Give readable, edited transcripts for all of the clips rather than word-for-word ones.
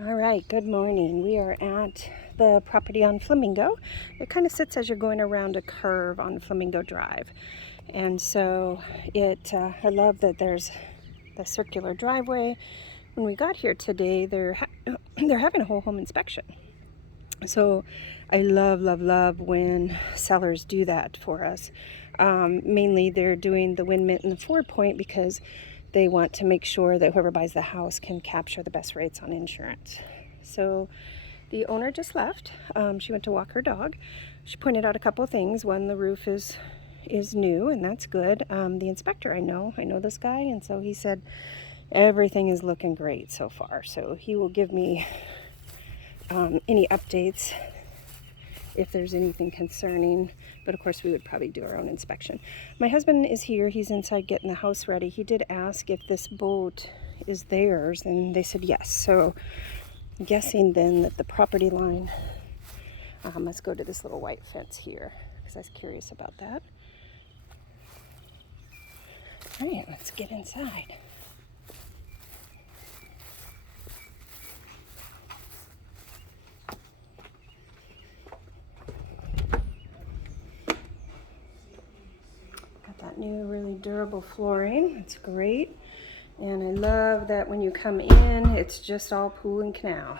All right, good morning. We are at the property on Flamingo. It kind of sits as you're going around a curve on Flamingo Drive. And so I love that there's the circular driveway. When we got here today, they're having a whole home inspection. So I love when sellers do that for us. Mainly they're doing the Win Mint and the 4-point because they want to make sure that whoever buys the house can capture the best rates on insurance. So the owner just left. She went to walk her dog. She pointed out a couple of things. One, the roof is new, and that's good. The inspector, I know this guy, and so he said everything is looking great so far. So he will give me any updates if there's anything concerning, but of course we would probably do our own inspection. My husband is here. He's inside getting the house ready. He did ask if this boat is theirs, and they said yes. So I'm guessing then that the property line must go to this little white fence here, because I was curious about that. All right, let's get inside. Got that new really durable flooring. It's great. And I love that when you come in, it's just all pool and canal.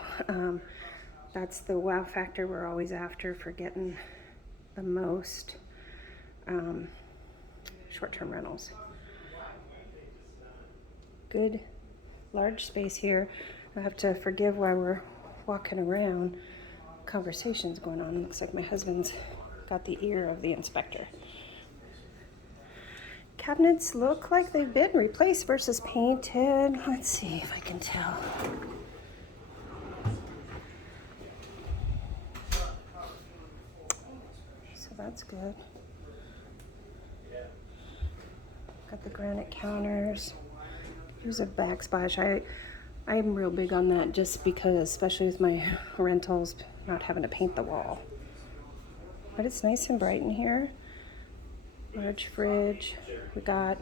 That's the wow factor we're always after for getting the most short-term rentals. Good large space here. I have to forgive while we're walking around. Conversations going on. Looks like my husband's got the ear of the inspector. Cabinets look like they've been replaced versus painted. Let's see if I can tell. So that's good. Got the granite counters. Here's a backsplash. I'm real big on that just because, especially with my rentals, not having to paint the wall. But it's nice and bright in here. Large fridge. We got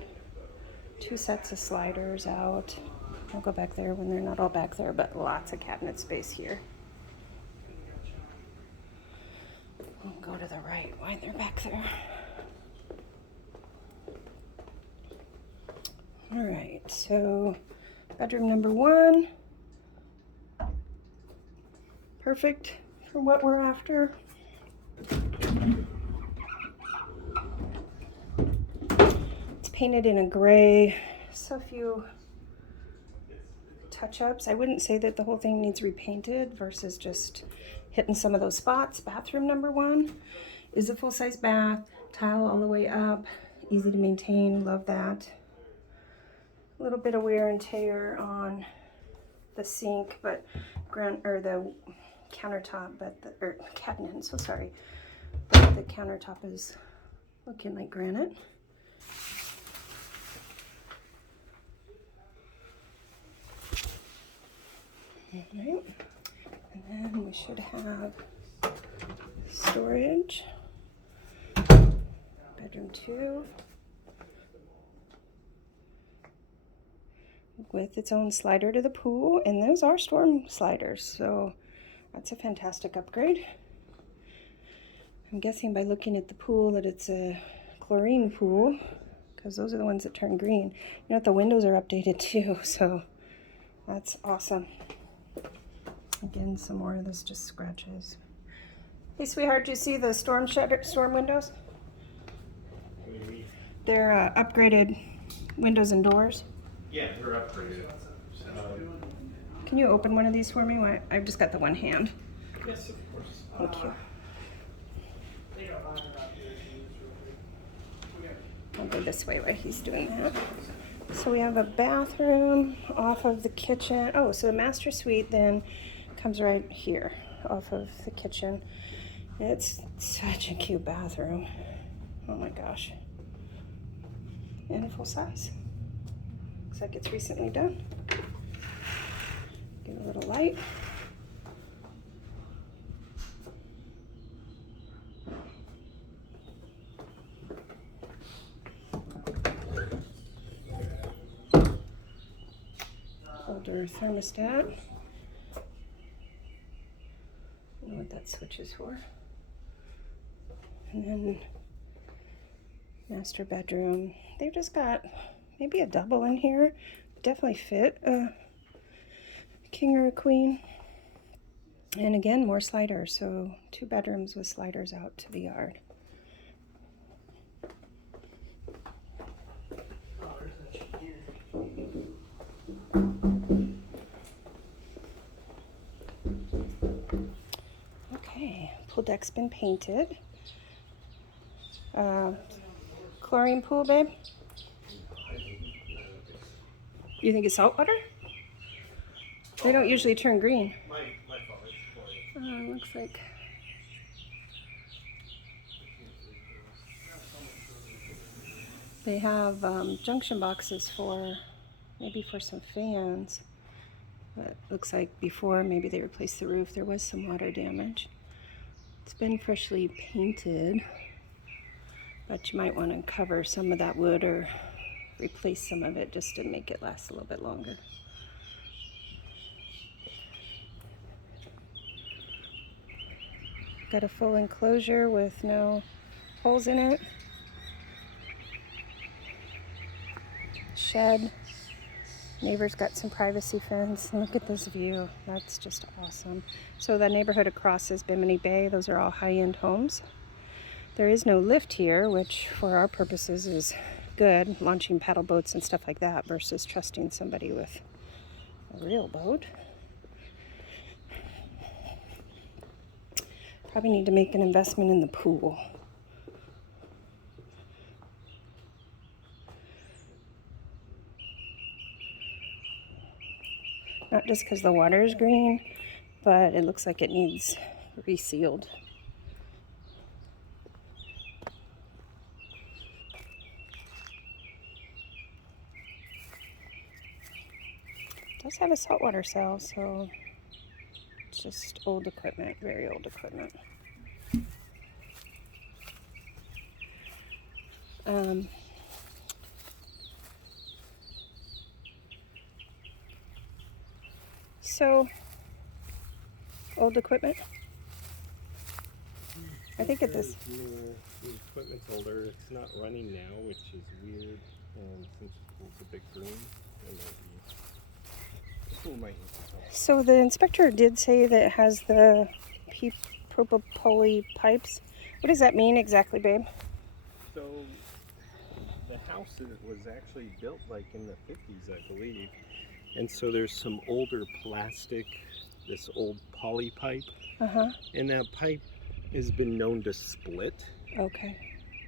2 sets of sliders out. I'll go back there when they're not all back there, but lots of cabinet space here. I'll go to the right while they're back there. All right, so bedroom number 1. Perfect for what we're after. It's painted in a gray, so few touch-ups. I wouldn't say that the whole thing needs repainted versus just hitting some of those spots. Bathroom number 1 is a full-size bath, tile all the way up, easy to maintain, love that. A little bit of wear and tear on the sink, but the countertop, or cabinet, I'm so sorry. But the countertop is looking like granite. All right, and then we should have storage. Bedroom 2 with its own slider to the pool, and those are storm sliders, so that's a fantastic upgrade. I'm guessing by looking at the pool that it's a chlorine pool, because those are the ones that turn green. You know what, the windows are updated too, so that's awesome. Again, some more of this just scratches. Hey sweetheart, do you see the storm windows? They're upgraded windows and doors. Yeah, they're upgraded. Can you open one of these for me? I've just got the one hand. Yes, of course. Thank you. I'll go this way while he's doing that. So we have a bathroom off of the kitchen. Oh, so the master suite then comes right here off of the kitchen. It's such a cute bathroom. Oh my gosh. And full size. Looks like it's recently done. Give it a little light. Older thermostat. that switch is for. And then master bedroom. They've just got maybe a double in here. Definitely fit a king or a queen. And again, more sliders. So 2 bedrooms with sliders out to the yard. Okay, pool deck's been painted. Chlorine pool, babe? You think it's salt water? They don't usually turn green. My fault. It's chlorine. Looks like. They have junction boxes for maybe for some fans. But looks like before maybe they replaced the roof. There was some water damage. It's been freshly painted, but you might want to cover some of that wood or replace some of it just to make it last a little bit longer. Got a full enclosure with no holes in it. Shed. Neighbor's got some privacy fence. And look at this view. That's just awesome. So the neighborhood across is Bimini Bay. Those are all high-end homes. There is no lift here, which for our purposes is good, launching paddle boats and stuff like that versus trusting somebody with a real boat. Probably need to make an investment in the pool. Not just because the water is green, but it looks like it needs resealed. It does have a saltwater cell, so it's just old equipment, very old equipment. So, old equipment. I think it is. The equipment's older. It's not running now, which is weird. And since the pool's a big room, it might be. The pool might need some help. So the inspector did say that it has the propylene pipes. What does that mean exactly, babe? So the house was actually built like in the 50s, I believe. And so there's some older plastic, this old poly pipe. And that pipe has been known to split. Okay.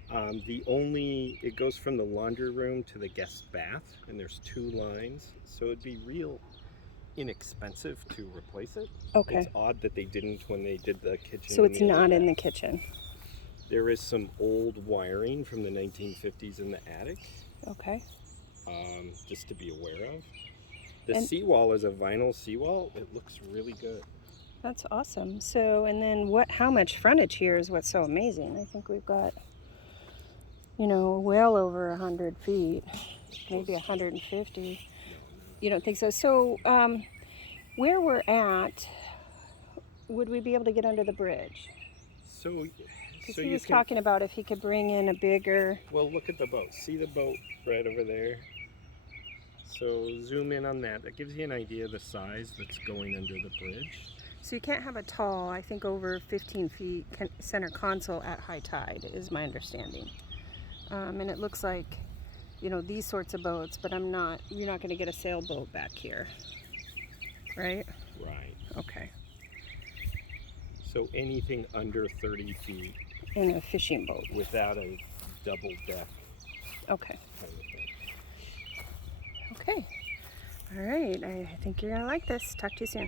It goes from the laundry room to the guest bath, and there's 2 lines. So it'd be real inexpensive to replace it. Okay. It's odd that they didn't when they did the kitchen. So it's and the not other in the bath. kitchen. There is some old wiring from the 1950s in the attic. Okay. Just to be aware of. The seawall is a vinyl seawall. It looks really good. That's awesome. So, and then how much frontage here is what's so amazing. I think we've got, well over 100 feet, maybe 150. You don't think so? So, where we're at, would we be able to get under the bridge? Because he was talking about if he could bring in a bigger... Well, look at the boat. See the boat right over there? So zoom in on that. That gives you an idea of the size that's going under the bridge. So you can't have a tall, I think over 15 feet center console at high tide, is my understanding. And it looks like, these sorts of boats, but you're not going to get a sailboat back here, right? Right. Okay. So anything under 30 feet. In a fishing boat. Without a double deck. Okay. Kind of thing. Okay. All right. I think you're going to like this. Talk to you soon.